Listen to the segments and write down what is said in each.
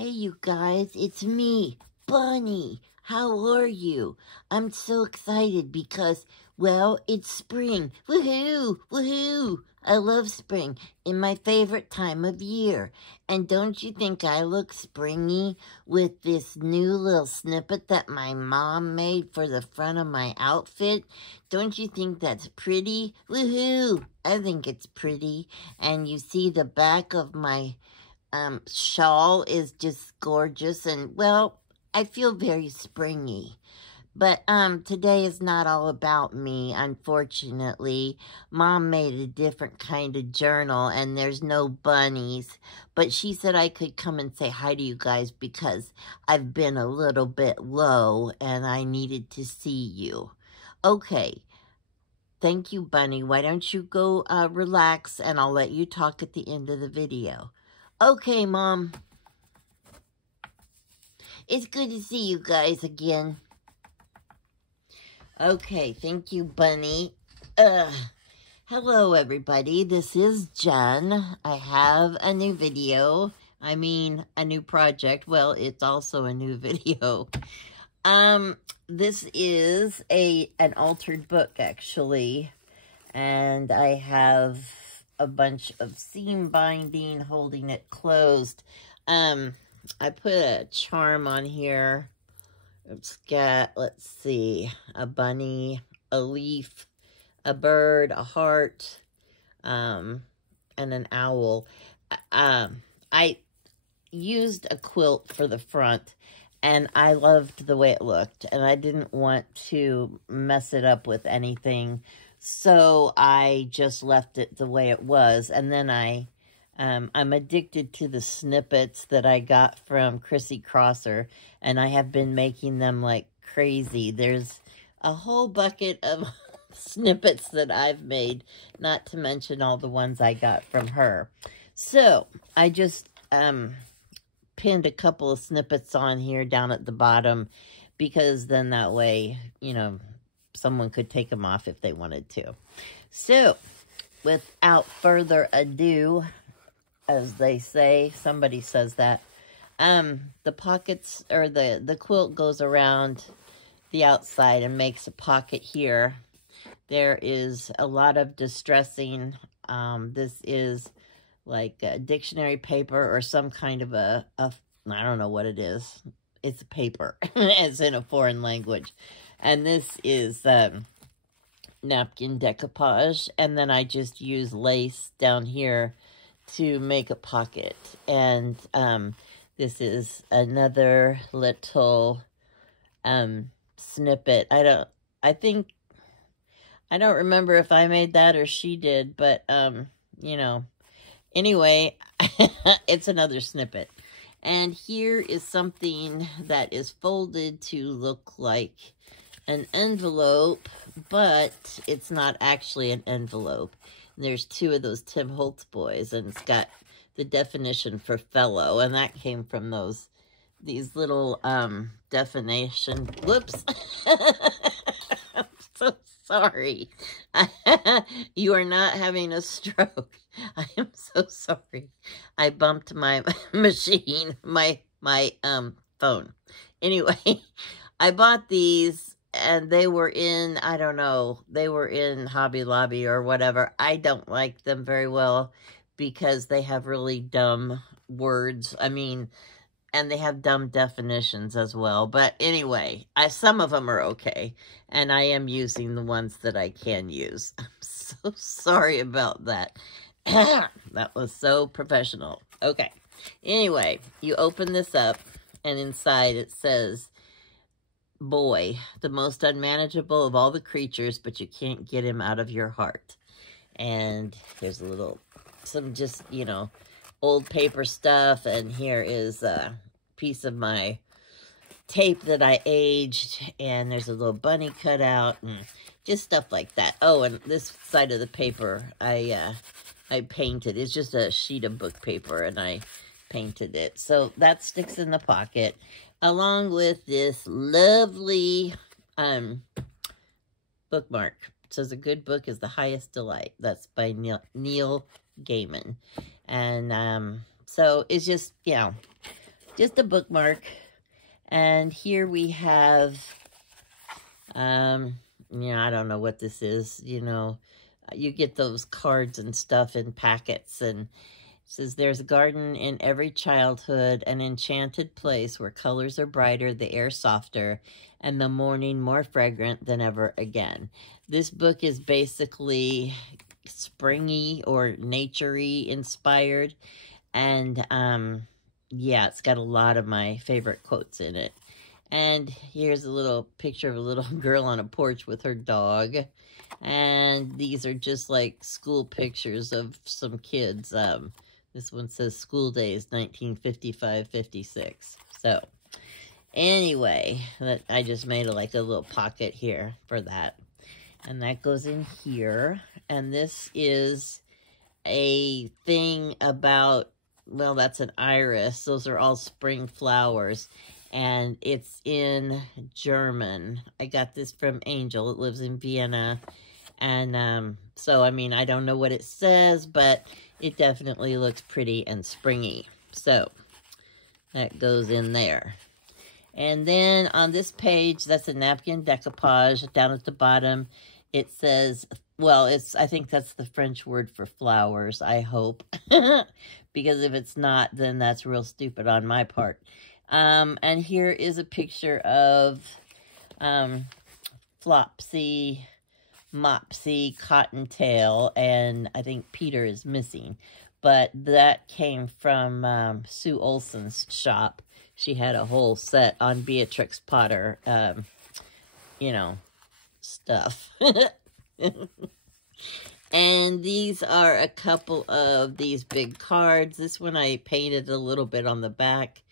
Hey, you guys, it's me, Bunny. How are you? I'm so excited because, well, it's spring. Woohoo! Woohoo! I love spring. It's my favorite time of year. And don't you think I look springy with this new little snippet that my mom made for the front of my outfit? Don't you think that's pretty? Woohoo! I think it's pretty. And you see the back of my shawl is just gorgeous, and well, I feel very springy. But today is not all about me, unfortunately. Mom made a different kind of journal, and there's no bunnies. But she said I could come and say hi to you guys because I've been a little bit low, and I needed to see you. Okay. Thank you, Bunny. Why don't you go relax, and I'll let you talk at the end of the video. Okay, Mom. It's good to see you guys again. Okay, thank you, Bunny. Hello, everybody. This is Jen. I have a new video. I mean, a new project. Well, it's also a new video. This is an altered book, actually. And I have a bunch of seam binding holding it closed. I put a charm on here. It's got, let's see, a bunny, a leaf, a bird, a heart, and an owl. I used a quilt for the front, and I loved the way it looked, and I didn't want to mess it up with anything. So I just left it the way it was. And then I'm addicted to the snippets that I got from Chrissy Crosser. And I have been making them like crazy. There's a whole bucket of snippets that I've made, not to mention all the ones I got from her. So I just pinned a couple of snippets on here down at the bottom, because then that way, you know, someone could take them off if they wanted to. So, without further ado, as they say, somebody says that, the pockets, or the quilt goes around the outside and makes a pocket here. There is a lot of distressing. This is like a dictionary paper or some kind of I don't know what it is. It's a paper. It's in a foreign language. And this is Napkin Decoupage. And then I just use lace down here to make a pocket. And this is another little snippet. I don't remember if I made that or she did, but you know, anyway, it's another snippet. And here is something that is folded to look like an envelope, but it's not actually an envelope. And there's two of those Tim Holtz boys, and it's got the definition for fellow, and that came from these little definition. Whoops. I'm so sorry. You are not having a stroke. I am so sorry. I bumped my machine, my phone. Anyway, I bought these, and they were in, I don't know, they were in Hobby Lobby or whatever. I don't like them very well because they have really dumb words. I mean, and they have dumb definitions as well. But anyway, some of them are okay. And I am using the ones that I can use. I'm so sorry about that. That was so professional. Okay. Anyway, you open this up, and inside it says, boy, the most unmanageable of all the creatures, but you can't get him out of your heart. And there's some just, you know, old paper stuff, and here is a piece of my tape that I aged, and there's a little bunny cut out, and just stuff like that. Oh, and this side of the paper, I painted. It's just a sheet of book paper, and I painted it. So that sticks in the pocket, along with this lovely bookmark. It says, a good book is the highest delight. That's by Neil Gaiman. And so it's just, you know, just a bookmark. And here we have, I don't know what this is, you get those cards and stuff in packets, and it says, there's a garden in every childhood, an enchanted place where colors are brighter, the air softer, and the morning more fragrant than ever again. This book is basically springy or nature-y inspired, and yeah, it's got a lot of my favorite quotes in it. And here's a little picture of a little girl on a porch with her dog. And these are just like school pictures of some kids. This one says school days, 1955-56. So, anyway, I just made like a little pocket here for that. And that goes in here. And this is a thing about, well, that's an iris. Those are all spring flowers. And it's in German. I got this from Angel. It lives in Vienna. And so, I mean, I don't know what it says, but it definitely looks pretty and springy. So, that goes in there. And then on this page, that's a napkin decoupage. Down at the bottom, it says, well, I think that's the French word for flowers, I hope. Because if it's not, then that's real stupid on my part. And here is a picture of Flopsy, Mopsy, Cottontail, and I think Peter is missing. But that came from Sue Olson's shop. She had a whole set on Beatrix Potter, stuff. And these are a couple of these big cards. This one I painted a little bit on the back.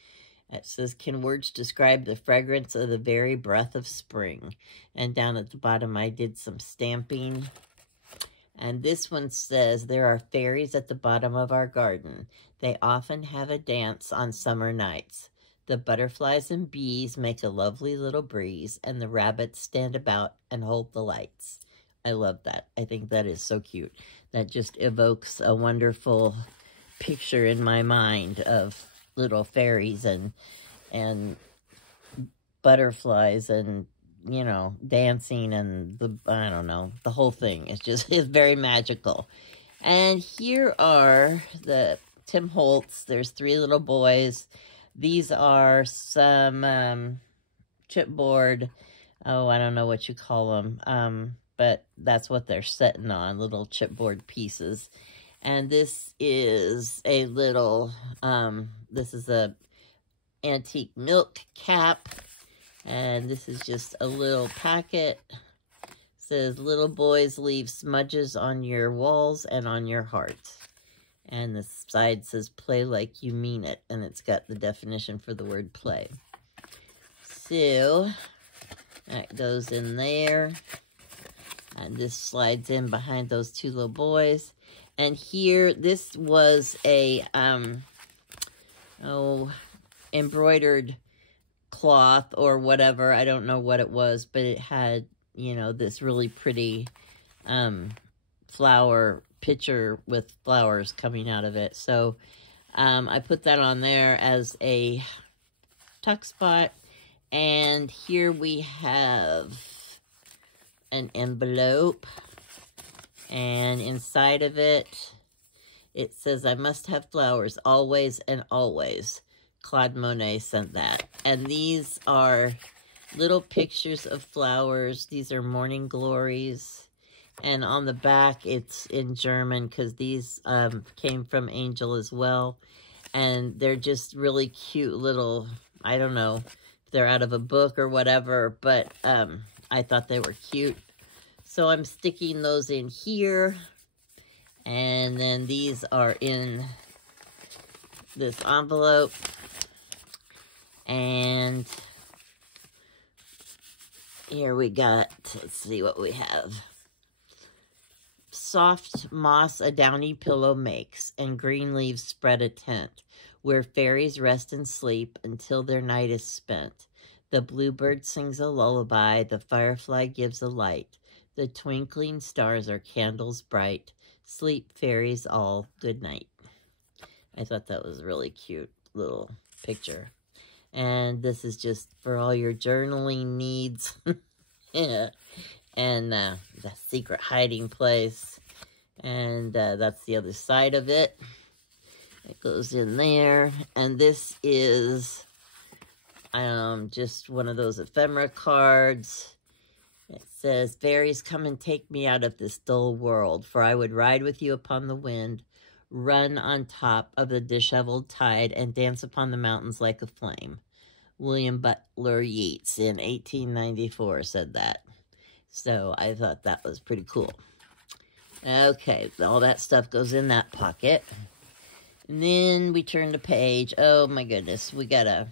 It says, can words describe the fragrance of the very breath of spring? And down at the bottom, I did some stamping. And this one says, there are fairies at the bottom of our garden. They often have a dance on summer nights. The butterflies and bees make a lovely little breeze, and the rabbits stand about and hold the lights. I love that. I think that is so cute. That just evokes a wonderful picture in my mind of little fairies and butterflies and, dancing and I don't know, the whole thing. It's very magical. And here are the Tim Holtz. There's 3 little boys. These are some chipboard, I don't know what you call them, but that's what they're sitting on, little chipboard pieces. And this is a little, this is a antique milk cap. And this is just a little packet. It says, little boys leave smudges on your walls and on your heart. And the side says, play like you mean it. And it's got the definition for the word play. So, that goes in there. And this slides in behind those 2 little boys. And here, this was a, embroidered cloth or whatever. I don't know what it was, but it had, this really pretty flower picture with flowers coming out of it. So, I put that on there as a tuck spot. And here we have an envelope. And inside of it, it says, I must have flowers always and always. Claude Monet sent that. And these are little pictures of flowers. These are morning glories. And on the back, it's in German because these came from Angel as well. And they're just really cute little, I don't know if they're out of a book or whatever, but I thought they were cute. So I'm sticking those in here. And then these are in this envelope. And here we got, let's see what we have. Soft moss a downy pillow makes, and green leaves spread a tent, where fairies rest and sleep until their night is spent. The bluebird sings a lullaby, the firefly gives a light. The twinkling stars are candles bright. Sleep, fairies all, good night. I thought that was really cute. little picture. And this is just for all your journaling needs. Yeah. And the secret hiding place. And that's the other side of it. It goes in there. And this is just one of those ephemera cards. It says, fairies, come and take me out of this dull world, for I would ride with you upon the wind, run on top of the disheveled tide, and dance upon the mountains like a flame. William Butler Yeats in 1894 said that. So I thought that was pretty cool. Okay, all that stuff goes in that pocket. And then we turn the page. Oh my goodness, we gotta...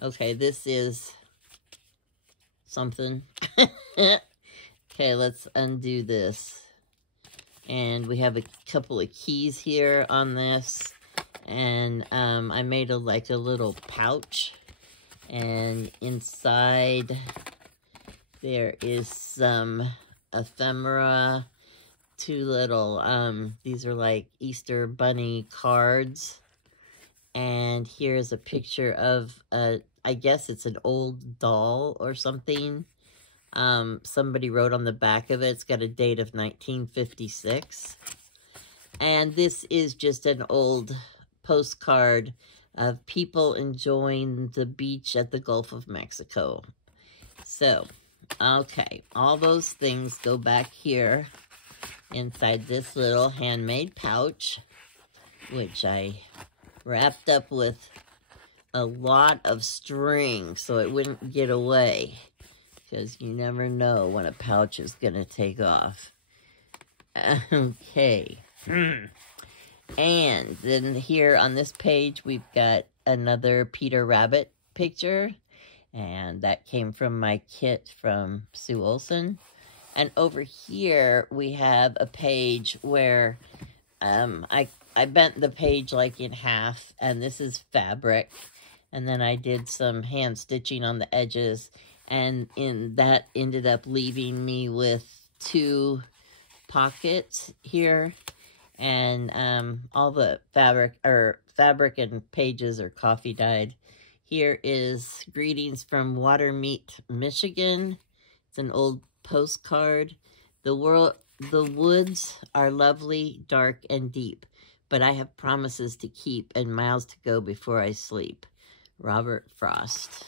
Okay, this is something. Okay, let's undo this. And we have a couple of keys here on this. And I made a little pouch. And inside there is some ephemera, two little, these are like Easter bunny cards. And here's a picture of, I guess it's an old doll or something. Somebody wrote on the back of it, it's got a date of 1956. And this is just an old postcard of people enjoying the beach at the Gulf of Mexico. So, okay, all those things go back here inside this little handmade pouch, which I wrapped up with a lot of string so it wouldn't get away, because you never know when a pouch is going to take off. Okay. And then here on this page, we've got another Peter Rabbit picture. And that came from my kit from Sue Olson. And over here, we have a page where I bent the page like in half. And this is fabric. And then I did some hand stitching on the edges. And that ended up leaving me with 2 pockets here. And all the fabric and pages are coffee dyed. Here is greetings from Watermeet, Michigan. It's an old postcard. The woods are lovely, dark, and deep, but I have promises to keep and miles to go before I sleep. Robert Frost.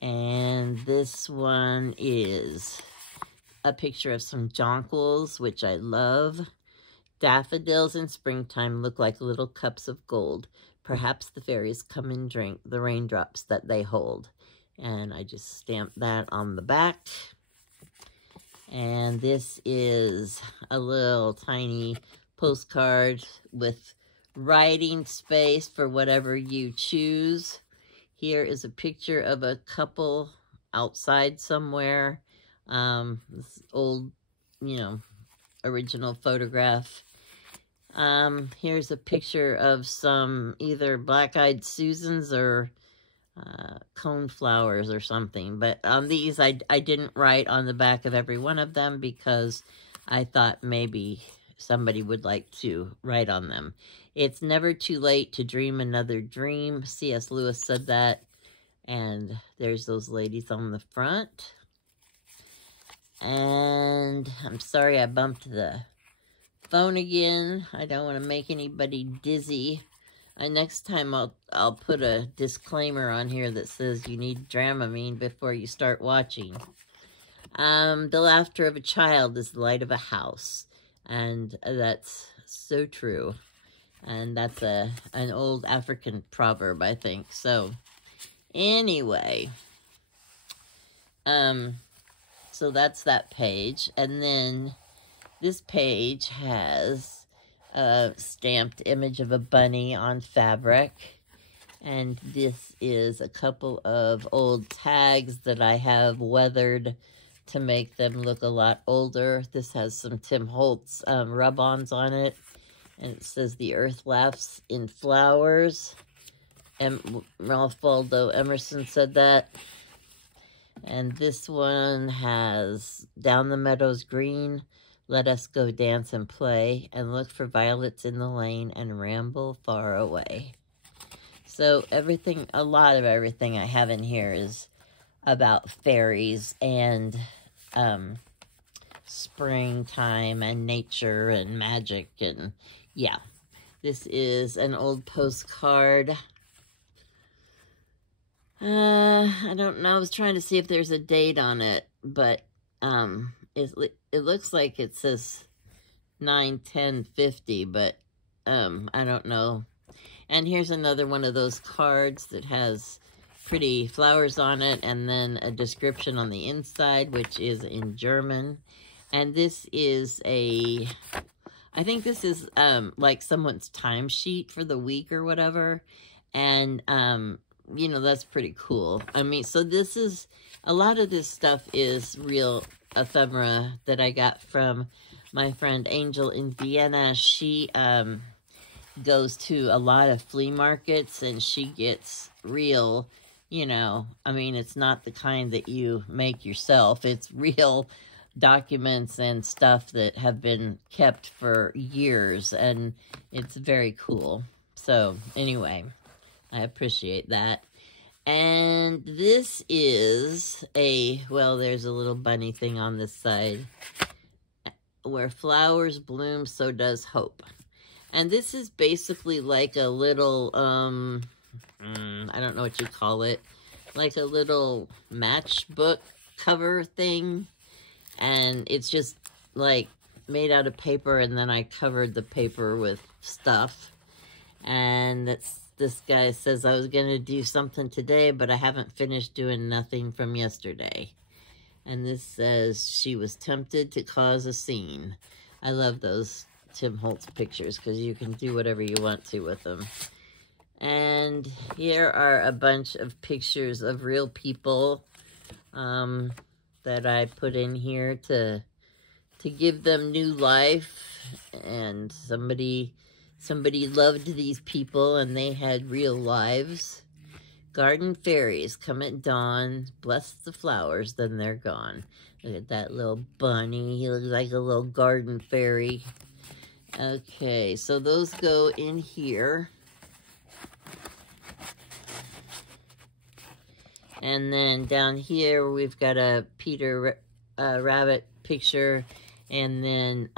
And this one is a picture of some jonquils, which I love. Daffodils in springtime look like little cups of gold. Perhaps the fairies come and drink the raindrops that they hold. And I just stamped that on the back. And this is a little tiny postcard with writing space for whatever you choose. Here is a picture of a couple outside somewhere. This old, original photograph. Here's a picture of some either black-eyed Susans or coneflowers or something. But on these, I didn't write on the back of every one of them because I thought maybe somebody would like to write on them. It's never too late to dream another dream. C.S. Lewis said that. And there's those ladies on the front. And I'm sorry I bumped the phone again. I don't want to make anybody dizzy. Next time I'll put a disclaimer on here that says you need Dramamine before you start watching. The laughter of a child is the light of a house. And that's so true. And that's an old African proverb, I think. So, anyway. So that's that page. And then this page has a stamped image of a bunny on fabric. And this is a couple of old tags that I have weathered to make them look a lot older. This has some Tim Holtz rub-ons on it. And it says, "The earth laughs in flowers." Ralph Waldo Emerson said that. And this one has, "Down the meadows green, let us go dance and play, and look for violets in the lane and ramble far away." So everything, a lot of everything I have in here is about fairies and springtime and nature and magic, and yeah. This is an old postcard. I don't know. I was trying to see if there's a date on it, but it looks like it says 9/10/50, but I don't know. And here's another one of those cards that has pretty flowers on it, and then a description on the inside, which is in German. And this is I think this is like someone's timesheet for the week or whatever. And, you know, that's pretty cool. I mean, so this is, a lot of this stuff is real ephemera that I got from my friend Angel in Vienna. She goes to a lot of flea markets, and she gets real, you know, I mean, it's not the kind that you make yourself. It's real documents and stuff that have been kept for years, and it's very cool. So anyway, I appreciate that. And this is well, there's a little bunny thing on this side. Where flowers bloom, so does hope. And this is basically like a little I don't know what you call it, like a little matchbook cover thing. And it's just like made out of paper, and then I covered the paper with stuff. And this guy says I was going to do something today, but I haven't finished doing nothing from yesterday. And this says she was tempted to cause a scene. I love those Tim Holtz pictures because you can do whatever you want to with them. And here are a bunch of pictures of real people that I put in here to give them new life. And somebody loved these people, and they had real lives. Garden fairies come at dawn, bless the flowers, then they're gone. Look at that little bunny. He looks like a little garden fairy. Okay, so those go in here. And then down here, we've got a Peter Rabbit picture. And then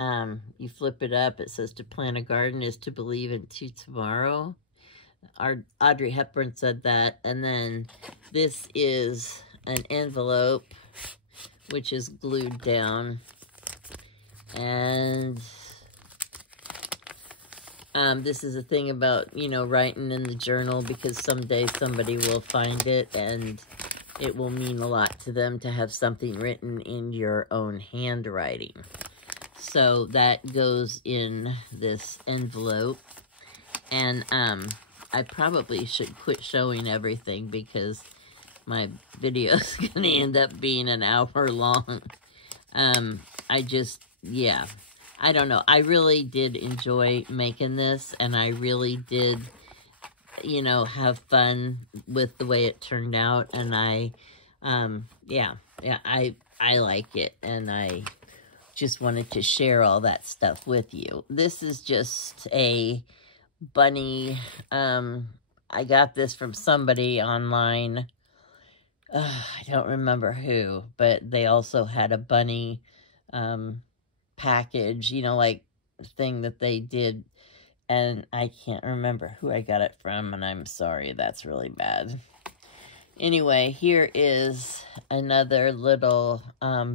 you flip it up. It says, to plant a garden is to believe into tomorrow. Audrey Hepburn said that. And then this is an envelope, which is glued down. And this is a thing about, you know, writing in the journal, because someday somebody will find it, and it will mean a lot to them to have something written in your own handwriting. So that goes in this envelope. And I probably should quit showing everything, because my video is going to end up being an hour long. Yeah. I don't know. I really did enjoy making this, and I really did, you know, have fun with the way it turned out. And I like it, and I just wanted to share all that stuff with you. This is just a bunny. I got this from somebody online. I don't remember who, but they also had a bunny package, you know, like thing that they did, and I can't remember who I got it from, and I'm sorry, that's really bad. Anyway, here is another little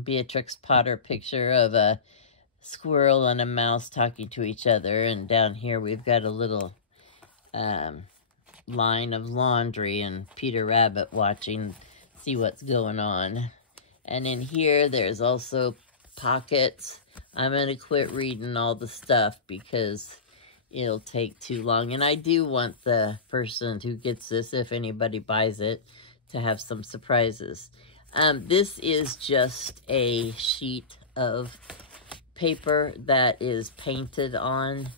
Beatrix Potter picture of a squirrel and a mouse talking to each other, and down here we've got a little line of laundry and Peter Rabbit watching, see what's going on. And in here there's also pockets. I'm going to quit reading all the stuff because it'll take too long. And I do want the person who gets this, if anybody buys it, to have some surprises. This is just a sheet of paper that is painted on.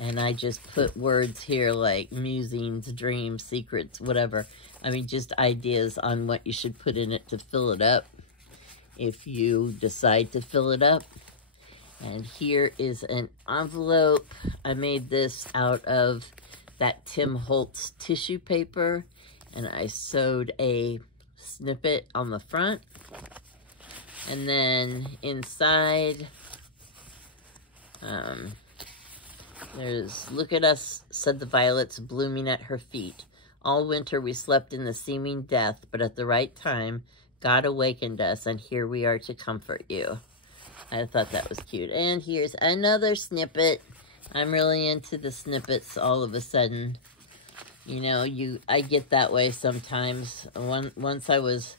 And I just put words here like musings, dreams, secrets, whatever. I mean, just ideas on what you should put in it to fill it up, if you decide to fill it up. And here is an envelope. I made this out of that Tim Holtz tissue paper, and I sewed a snippet on the front. And then inside, there's, "Look at us," said the violets, blooming at her feet. "All winter we slept in the seeming death, but at the right time, God awakened us, and here we are to comfort you." I thought that was cute. And here's another snippet. I'm really into the snippets all of a sudden. You know, I get that way sometimes. Once I was,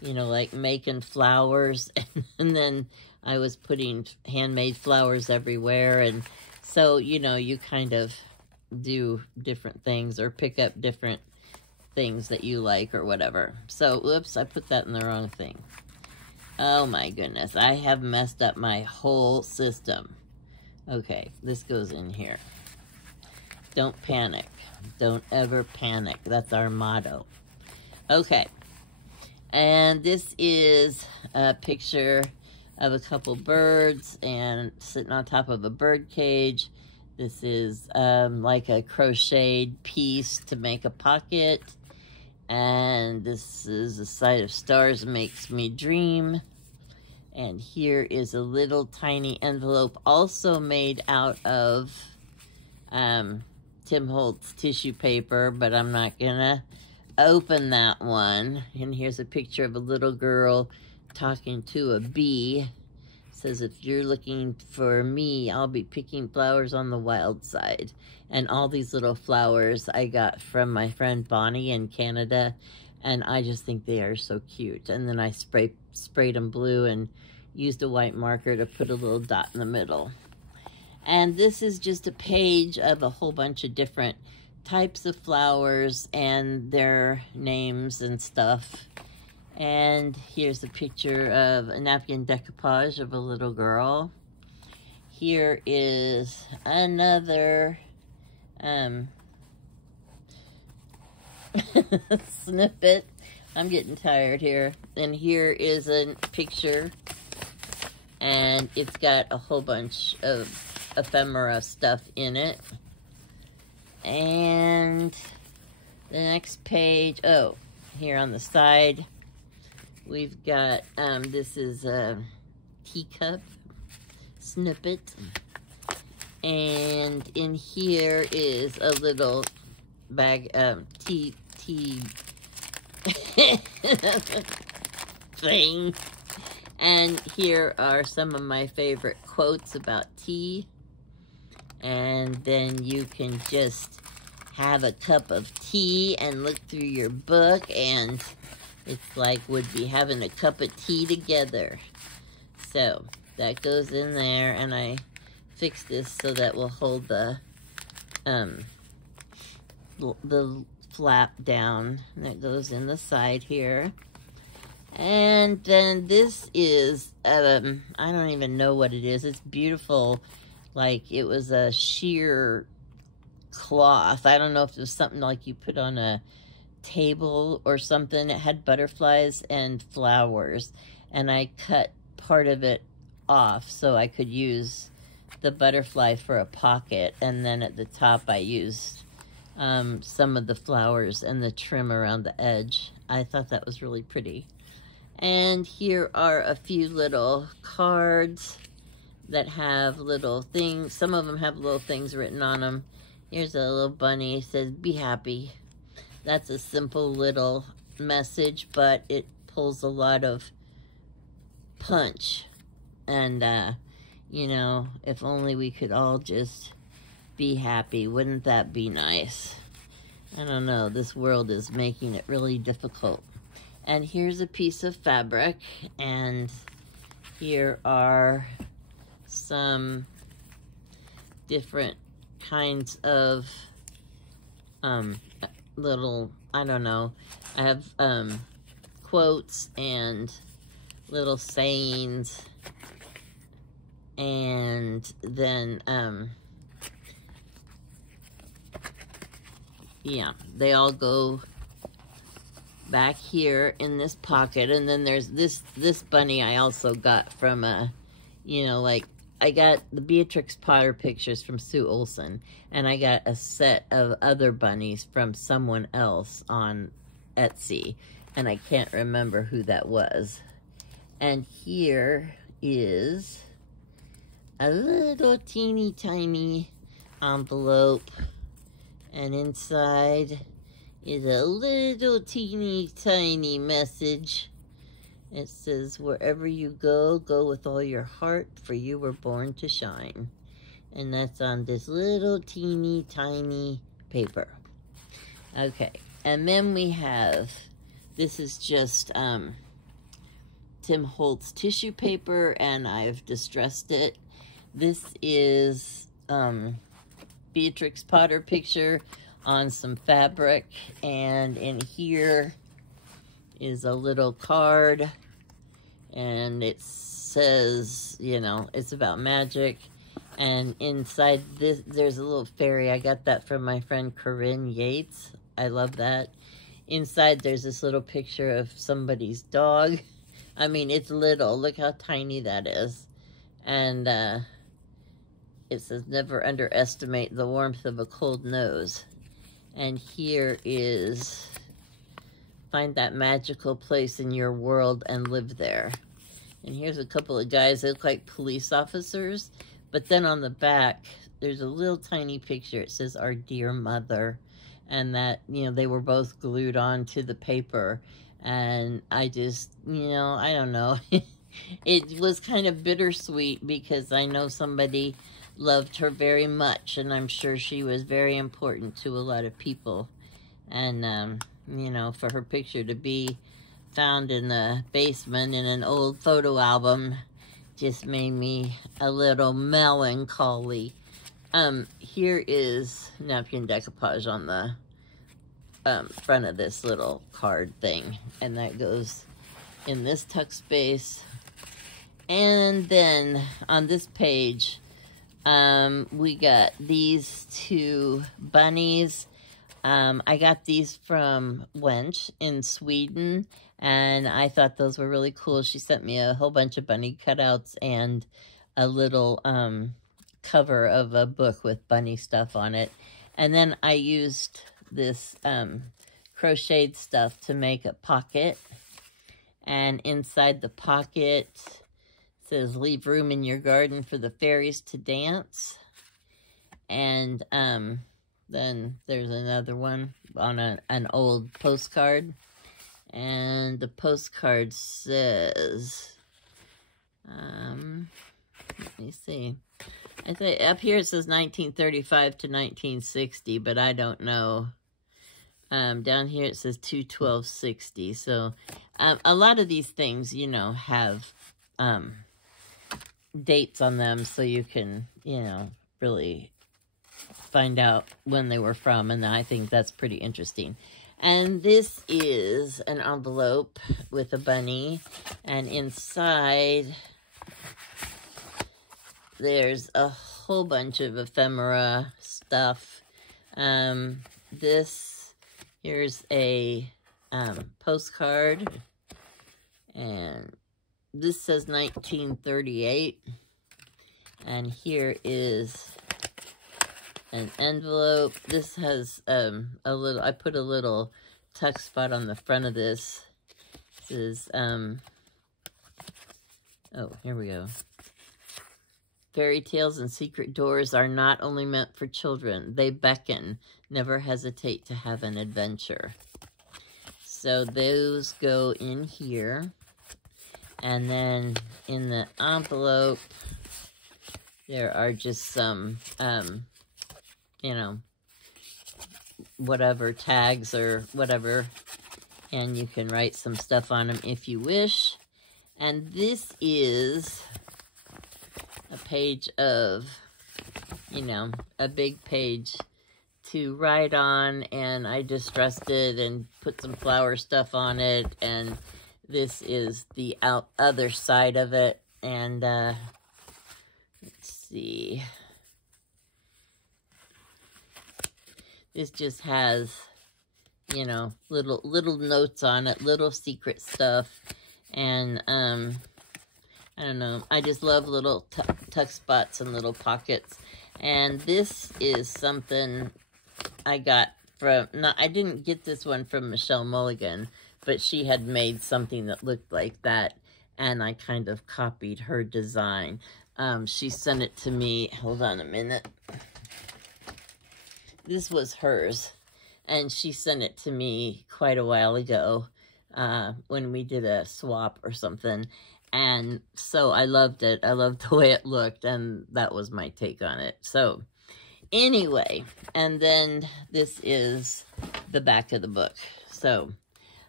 you know, like making flowers, and then I was putting handmade flowers everywhere. And so, you know, you kind of do different things or pick up different things that you like or whatever. So, oops, I put that in the wrong thing. Oh my goodness, I have messed up my whole system. Okay, this goes in here. Don't panic. Don't ever panic. That's our motto. Okay, and this is a picture of a couple birds and sitting on top of a bird cage. This is like a crocheted piece to make a pocket. And this is a sight of stars makes me dream. And here is a little tiny envelope also made out of Tim Holtz tissue paper, but I'm not gonna open that one. And here's a picture of a little girl talking to a bee. It says, "If you're looking for me, I'll be picking flowers on the wild side." And all these little flowers I got from my friend Bonnie in Canada, and I just think they are so cute. And then I sprayed them blue and used a white marker to put a little dot in the middle. And this is just a page of a whole bunch of different types of flowers and their names and stuff. And here's a picture of a napkin decoupage of a little girl. Here is another snippet. I'm getting tired here. And here is a picture, and it's got a whole bunch of ephemera stuff in it. And the next page, oh, here on the side, we've got, this is a teacup snippet. And in here is a little bag, tea thing. And here are some of my favorite quotes about tea. And then you can just have a cup of tea and look through your book, and it's like would be having a cup of tea together. So that goes in there, and I fixed this so that will hold the flap down. That goes in the side here. And then this is, I don't even know what it is. It's beautiful. Like it was a sheer cloth. I don't know if it was something like you put on a table or something. It had butterflies and flowers. And I cut part of it off so I could use the butterfly for a pocket. And then at the top I used some of the flowers and the trim around the edge. I thought that was really pretty. And here are a few little cards that have little things. Some of them have little things written on them. Here's a little bunny. It says, "Be happy." That's a simple little message, but it pulls a lot of punch. And, you know, if only we could all just be happy. Wouldn't that be nice? I don't know. This world is making it really difficult. And here's a piece of fabric, and here are some different kinds of little, I don't know, I have quotes and little sayings, and then yeah, they all go back here in this pocket. And then there's this bunny I also got from a, you know, like I got the Beatrix Potter pictures from Sue Olson, and I got a set of other bunnies from someone else on Etsy, and I can't remember who that was. And here is a little teeny tiny envelope, and inside is a little teeny tiny message. It says, "Wherever you go, go with all your heart, for you were born to shine." And that's on this little teeny tiny paper. Okay, and then we have, this is just Tim Holtz tissue paper, and I've distressed it. This is Beatrix Potter picture on some fabric, and in here is a little card, and it says, you know, it's about magic. And inside this, there's a little fairy. I got that from my friend Corinne Yates. I love that. Inside, there's this little picture of somebody's dog. I mean, it's little. Look how tiny that is. And it says, "Never underestimate the warmth of a cold nose." And here is, "Find that magical place in your world and live there." And here's a couple of guys that look like police officers. But then on the back, there's a little tiny picture. It says, "Our dear mother." And that, you know, they were both glued on to the paper. And I just, you know, I don't know. It was kind of bittersweet because I know somebody loved her very much. And I'm sure she was very important to a lot of people. And, you know, for her picture to be found in the basement in an old photo album just made me a little melancholy. Here is Napkin Decoupage on the front of this little card thing, and that goes in this tuck space. And then on this page, we got these two bunnies. I got these from Wench in Sweden, and I thought those were really cool. She sent me a whole bunch of bunny cutouts and a little cover of a book with bunny stuff on it. And then I used this crocheted stuff to make a pocket. And inside the pocket says, "Leave room in your garden for the fairies to dance." And then there's another one on an old postcard. And the postcard says, let me see. I think up here it says 1935 to 1960, but I don't know. Down here it says 2/12/60. So a lot of these things, you know, have dates on them, so you can, you know, really find out when they were from, and I think that's pretty interesting. And this is an envelope with a bunny, and inside there's a whole bunch of ephemera stuff. Here's a postcard, and this says 1938, and here is an envelope. This has a little, I put a little tuck spot on the front of this. This is, oh, here we go. "Fairy tales and secret doors are not only meant for children. They beckon. Never hesitate to have an adventure." So those go in here. And then in the envelope, there are just some, you know, whatever, tags or whatever. And you can write some stuff on them if you wish. And this is a page of, you know, a big page to write on, and I distressed it and put some flower stuff on it, and this is the other side of it. And let's see, this just has, you know, little notes on it, little secret stuff. And I don't know. I just love little tuck spots and little pockets. And this is something I got from, no, I didn't get this one from Michelle Mulligan, but she had made something that looked like that, and I kind of copied her design. She sent it to me, hold on a minute. This was hers, and she sent it to me quite a while ago when we did a swap or something. And so I loved it. I loved the way it looked, and that was my take on it. So anyway, and then this is the back of the book. So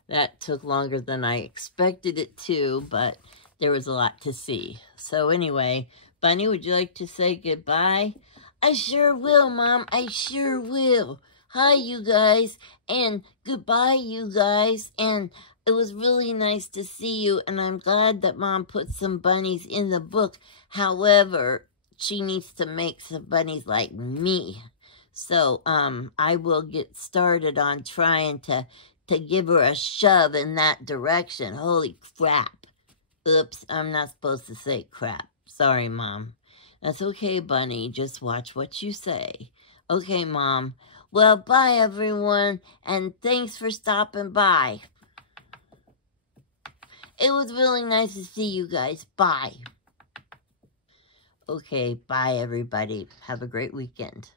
that took longer than I expected it to, but there was a lot to see. So anyway, Bunny, would you like to say goodbye? I sure will, Mom. I sure will. Hi, you guys, and goodbye, you guys, and it was really nice to see you, and I'm glad that Mom put some bunnies in the book. However, she needs to make some bunnies like me. So, I will get started on trying to give her a shove in that direction. Holy crap. Oops, I'm not supposed to say crap. Sorry, Mom. That's okay, Bunny. Just watch what you say. Okay, Mom. Well, bye, everyone, and thanks for stopping by. It was really nice to see you guys. Bye. Okay, bye, everybody. Have a great weekend.